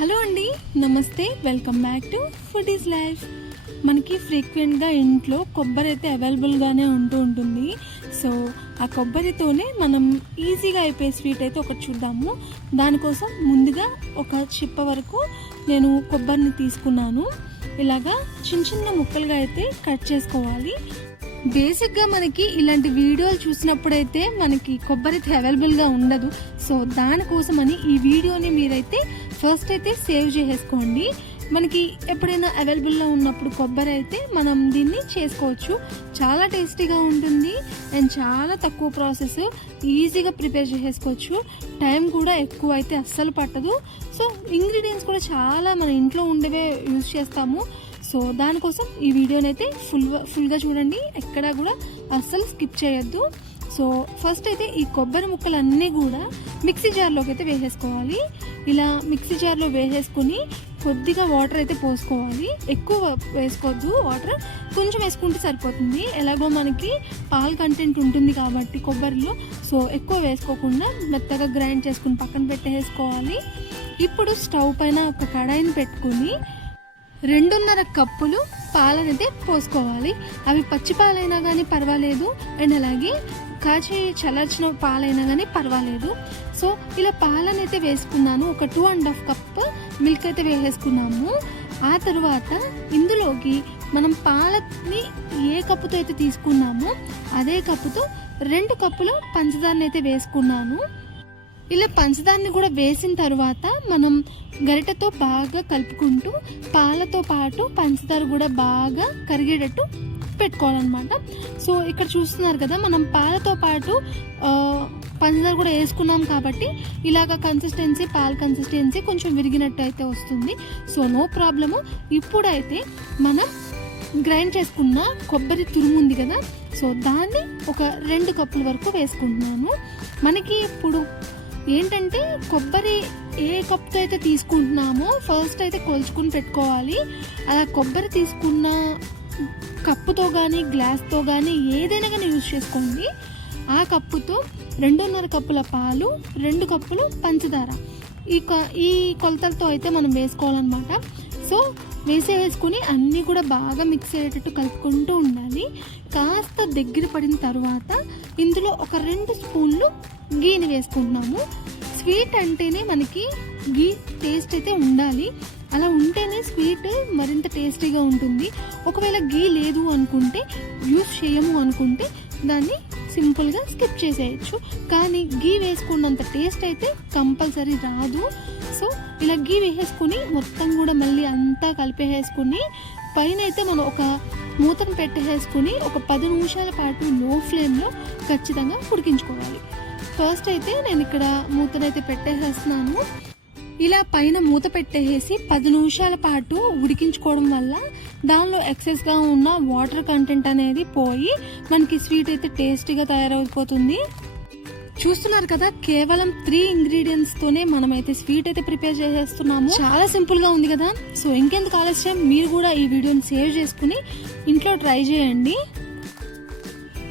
Hello అండి, నమస్తే. Welcome back to food is life. మనకి ఫ్రీక్వెంట్గా ఇంట్లో కొబ్బరి అయితే అవైలబుల్గానే ఉంటుంది. సో ఆ కొబ్బరితోనే మనం ఈజీగా అయిపోయే స్వీట్ అయితే ఒకటి చూద్దాము. దానికోసం ముందుగా ఒక చిప్ప వరకు నేను కొబ్బరిని తీసుకున్నాను. ఇలాగా చిన్న చిన్న ముక్కలుగా అయితే కట్ చేసుకోవాలి. బేసిక్గా మనకి ఇలాంటి వీడియోలు చూసినప్పుడైతే మనకి కొబ్బరి అయితే అవైలబుల్గా ఉండదు. సో దానికోసమని ఈ వీడియోని మీరైతే ఫస్ట్ అయితే సేవ్ చేసేసుకోండి. మనకి ఎప్పుడైనా అవైలబుల్లో ఉన్నప్పుడు కొబ్బరి అయితే మనం దీన్ని చేసుకోవచ్చు. చాలా టేస్టీగా ఉంటుంది అండ్ చాలా తక్కువ ప్రాసెస్, ఈజీగా ప్రిపేర్ చేసేసుకోవచ్చు. టైం కూడా ఎక్కువ అయితే అస్సలు పట్టదు. సో ఇంగ్రీడియంట్స్ కూడా చాలా మన ఇంట్లో ఉండేవే యూజ్ చేస్తాము. సో దానికోసం ఈ వీడియోని అయితే ఫుల్గా చూడండి, ఎక్కడా కూడా అస్సలు స్కిప్ చేయొద్దు. సో ఫస్ట్ అయితే ఈ కొబ్బరి ముక్కలన్నీ కూడా మిక్సీ జార్లోకి అయితే వేసేసుకోవాలి. ఇలా మిక్సీ జార్లో వేసేసుకుని కొద్దిగా వాటర్ అయితే పోసుకోవాలి. ఎక్కువ వేసుకోవద్దు, వాటర్ కొంచెం వేసుకుంటే సరిపోతుంది. ఎలాగో మనకి పాల్ కంటెంట్ ఉంటుంది కాబట్టి కొబ్బరిలో, సో ఎక్కువ వేసుకోకుండా మెత్తగా గ్రైండ్ చేసుకుని పక్కన పెట్టేసుకోవాలి. ఇప్పుడు స్టవ్ పైన ఒక కడాయిని పెట్టుకుని 2.5 కప్పులు పాలనైతే పోసుకోవాలి. అవి పచ్చి పాలైనా కానీ పర్వాలేదు, అండ్ అలాగే కాచి చల్లార్చిన పాలైనా కానీ పర్వాలేదు. సో ఇలా పాలనైతే వేసుకున్నాను. ఒక 2.5 కప్ మిల్క్ అయితే వేసేసుకున్నాము. ఆ తర్వాత ఇందులోకి మనం పాలని ఏ కప్పుతో అయితే తీసుకున్నామో అదే కప్పుతో 2 కప్పులు పంచదారని అయితే వేసుకున్నాను. ఇలా పంచదారని కూడా వేసిన తర్వాత మనం గరిటెతో బాగా కలుపుకుంటూ పాలతో పాటు పంచదార కూడా బాగా కరిగేటట్టు పెట్టుకోవాలన్నమాట. సో ఇక్కడ చూస్తున్నారు కదా, మనం పాలతో పాటు పంచదార కూడా వేసుకున్నాం కాబట్టి ఇలాగ కన్సిస్టెన్సీ, పాల కన్సిస్టెన్సీ కొంచెం విరిగినట్టు అయితే వస్తుంది. So no problem. ఇప్పుడైతే మనం గ్రైండ్ చేసుకున్న కొబ్బరి తురుము ఉంది కదా, సో దాన్ని ఒక 2 కప్పుల వరకు వేసుకుంటున్నాను. మనకి ఇప్పుడు ఏంటంటే కొబ్బరి ఏ కప్తో అయితే తీసుకుంటున్నామో ఫస్ట్ అయితే కొలుచుకుని పెట్టుకోవాలి. అలా కొబ్బరి తీసుకున్న కప్పుతో కానీ గ్లాస్తో కానీ ఏదైనా కానీ యూజ్ చేసుకోండి. ఆ కప్పుతో 2.5 కప్పుల పాలు, 2 కప్పులు పంచదార, ఈ కొలతలతో అయితే మనం వేసుకోవాలన్నమాట. సో వేసుకుని అన్నీ కూడా బాగా మిక్స్ అయ్యేటట్టు కలుపుకుంటూ ఉండాలి. కాస్త దగ్గర పడిన తర్వాత ఇందులో ఒక 2 స్పూన్లు గీని వేసుకుంటున్నాము. స్వీట్ అంటేనే మనకి గీ టేస్ట్ అయితే ఉండాలి. అలా ఉంటేనే స్వీట్ మరింత టేస్టీగా ఉంటుంది. ఒకవేళ గీ లేదు అనుకుంటే, యూస్ చేయము అనుకుంటే దాన్ని సింపుల్గా స్కిప్ చేసేయచ్చు. కానీ గీ వేసుకున్నంత టేస్ట్ అయితే కంపల్సరీ రాదు. సో ఇలా గీ వేసేసుకుని మొత్తం కూడా మళ్ళీ అంతా కలిపేసుకుని పైన అయితే మనం ఒక మూతను పెట్టేసుకుని ఒక 10 నిమిషాల పాటు లో ఫ్లేమ్లో ఖచ్చితంగా ఉడికించుకోవాలి. ఫస్ట్ అయితే నేను ఇక్కడ మూతనైతే పెట్టేసేస్తున్నాను. ఇలా పైన మూత పెట్టేసి 10 నిమిషాల పాటు ఉడికించుకోవడం వల్ల దానిలో ఎక్సెస్గా ఉన్న వాటర్ కంటెంట్ అనేది పోయి మనకి స్వీట్ అయితే టేస్టీగా తయారైపోతుంది. చూస్తున్నారు కదా, కేవలం 3 ఇంగ్రీడియంట్స్ తోనే మనమైతే స్వీట్ అయితే ప్రిపేర్ చేసేస్తున్నాము. చాలా సింపుల్ గా ఉంది కదా. సో ఇంకెందుకు ఆలస్యం, మీరు కూడా ఈ వీడియోని సేవ్ చేసుకుని ఇంట్లో ట్రై చేయండి.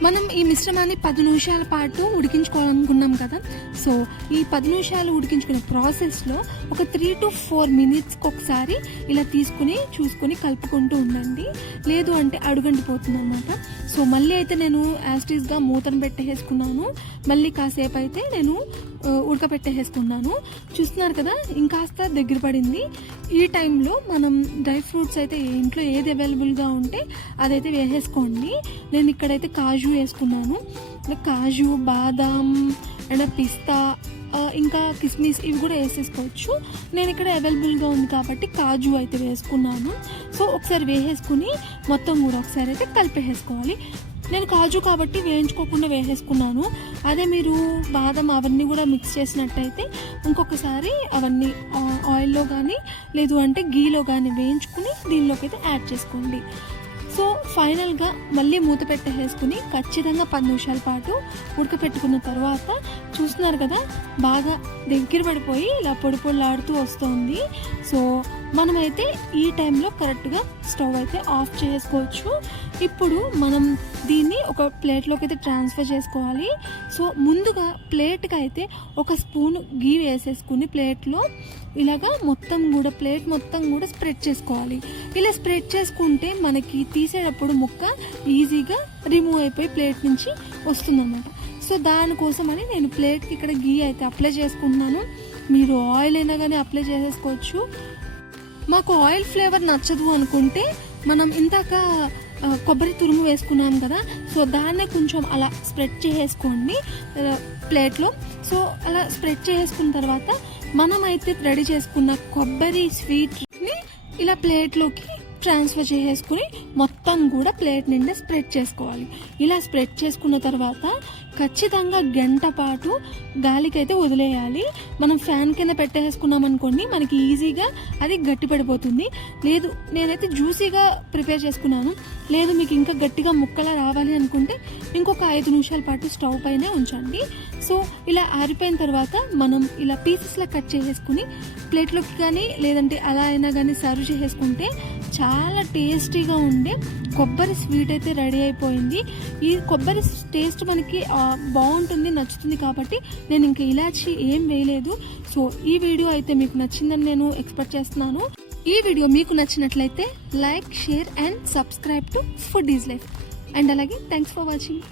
మనం ఈ మిశ్రమాన్ని 10 నిమిషాల పాటు ఉడికించుకోవాలనుకున్నాం కదా. సో ఈ 10 నిమిషాలు ఉడికించుకునే ప్రాసెస్లో ఒక 3 to 4 మినిట్స్కి ఒకసారి ఇలా తీసుకుని చూసుకుని కలుపుకుంటూ ఉండండి. లేదు అంటే అడుగంటిపోతుంది అనమాట. సో మళ్ళీ అయితే నేను యాస్టీస్గా మూతను పెట్టేసుకున్నాను. మళ్ళీ కాసేపు అయితే నేను ఉడకపెట్టేసుకున్నాను. చూస్తున్నారు కదా, ఇంకాస్త దగ్గర పడింది. ఈ టైంలో మనం డ్రై ఫ్రూట్స్ అయితే ఇంట్లో ఏది అవైలబుల్గా ఉంటే అదైతే వేసేసుకోండి. నేను ఇక్కడైతే కాజు వేసుకున్నాను. కాజు, బాదాం అండ్ పిస్తా, ఇంకా కిస్మిస్ ఇవి కూడా వేసేసుకోవచ్చు. నేను ఇక్కడ అవైలబుల్గా ఉంది కాబట్టి కాజు అయితే వేసుకున్నాను. సో ఒకసారి వేసేసుకుని మొత్తం కూడా ఒకసారి అయితే కలిపేసుకోవాలి. నేను కాజు కాబట్టి వేయించుకోకుండా వేసేసుకున్నాను. అదే మీరు బాదం అవన్నీ కూడా మిక్స్ చేసినట్టయితే ఇంకొకసారి అవన్నీ ఆయిల్లో కానీ లేదు అంటే గీలో కానీ వేయించుకుని దీనిలోకి అయితే యాడ్ చేసుకోండి. సో ఫైనల్గా మళ్ళీ మూత పెట్టేసుకుని ఖచ్చితంగా 10 నిమిషాల పాటు ఉడకపెట్టుకున్న తర్వాత చూస్తున్నారు కదా, బాగా దగ్గర పడిపోయి ఇలా పొడి పొడిలాడుతూ వస్తుంది. సో మనమైతే ఈ టైంలో కరెక్ట్గా స్టవ్ అయితే ఆఫ్ చేసుకోవచ్చు. ఇప్పుడు మనం దీన్ని ఒక ప్లేట్లోకి అయితే ట్రాన్స్ఫర్ చేసుకోవాలి. సో ముందుగా ప్లేట్కి అయితే ఒక స్పూన్ గీ వేసేసుకుని ప్లేట్లో ఇలాగా ప్లేట్ మొత్తం కూడా స్ప్రెడ్ చేసుకోవాలి. ఇలా స్ప్రెడ్ చేసుకుంటే మనకి తీసేటప్పుడు ముక్క ఈజీగా రిమూవ్ అయిపోయి ప్లేట్ నుంచి వస్తుందన్నమాట. సో దానికోసమని నేను ప్లేట్కి ఇక్కడ గీ అయితే అప్లై చేసుకుంటున్నాను. మీరు ఆయిల్ అయినా కానీ అప్లై చేసేసుకోవచ్చు. మాకు ఆయిల్ ఫ్లేవర్ నచ్చదు అనుకుంటే మనం ఇందాక కొబ్బరి తురుము వేసుకున్నాం కదా, సో దాన్నే కొంచెం అలా స్ప్రెడ్ చేసుకోండి ప్లేట్లో. సో అలా స్ప్రెడ్ చేసుకున్న తర్వాత మనమైతే రెడీ చేసుకున్న కొబ్బరి స్వీట్ని ఇలా ప్లేట్లోకి ట్రాన్స్ఫర్ చేసేసుకుని మొత్తం కూడా ప్లేట్ నిండా స్ప్రెడ్ చేసుకోవాలి. ఇలా స్ప్రెడ్ చేసుకున్న తర్వాత ఖచ్చితంగా గంట పాటు గాలికైతే వదిలేయాలి. మనం ఫ్యాన్ కింద పెట్టేసుకున్నాం అనుకోండి, మనకి ఈజీగా అది గట్టి పడిపోతుంది. లేదు నేనైతే జ్యూసీగా ప్రిపేర్ చేసుకున్నాను, లేదు మీకు ఇంకా గట్టిగా ముక్కలా రావాలి అనుకుంటే ఇంకొక 5 నిమిషాల పాటు స్టవ్ పైన ఉంచండి. సో ఇలా ఆరిపోయిన తర్వాత మనం ఇలా పీసెస్లా కట్ చేసేసుకుని ప్లేట్లోకి కానీ లేదంటే అలా అయినా కానీ సర్వ్ చేసేసుకుంటే చాలా టేస్టీగా ఉండే కొబ్బరి స్వీట్ అయితే రెడీ అయిపోయింది. ఈ కొబ్బరి టేస్ట్ మనకి బాగుంటుంది, నచ్చుతుంది కాబట్టి నేను ఇంకా ఇలాచి ఏం వేయలేదు. సో ఈ వీడియో అయితే మీకు నచ్చిందని నేను ఎక్స్పెక్ట్ చేస్తున్నాను. ఈ వీడియో మీకు నచ్చినట్లయితే like, share and subscribe to food is life. And అలాగే థ్యాంక్స్ ఫర్ వాచింగ్.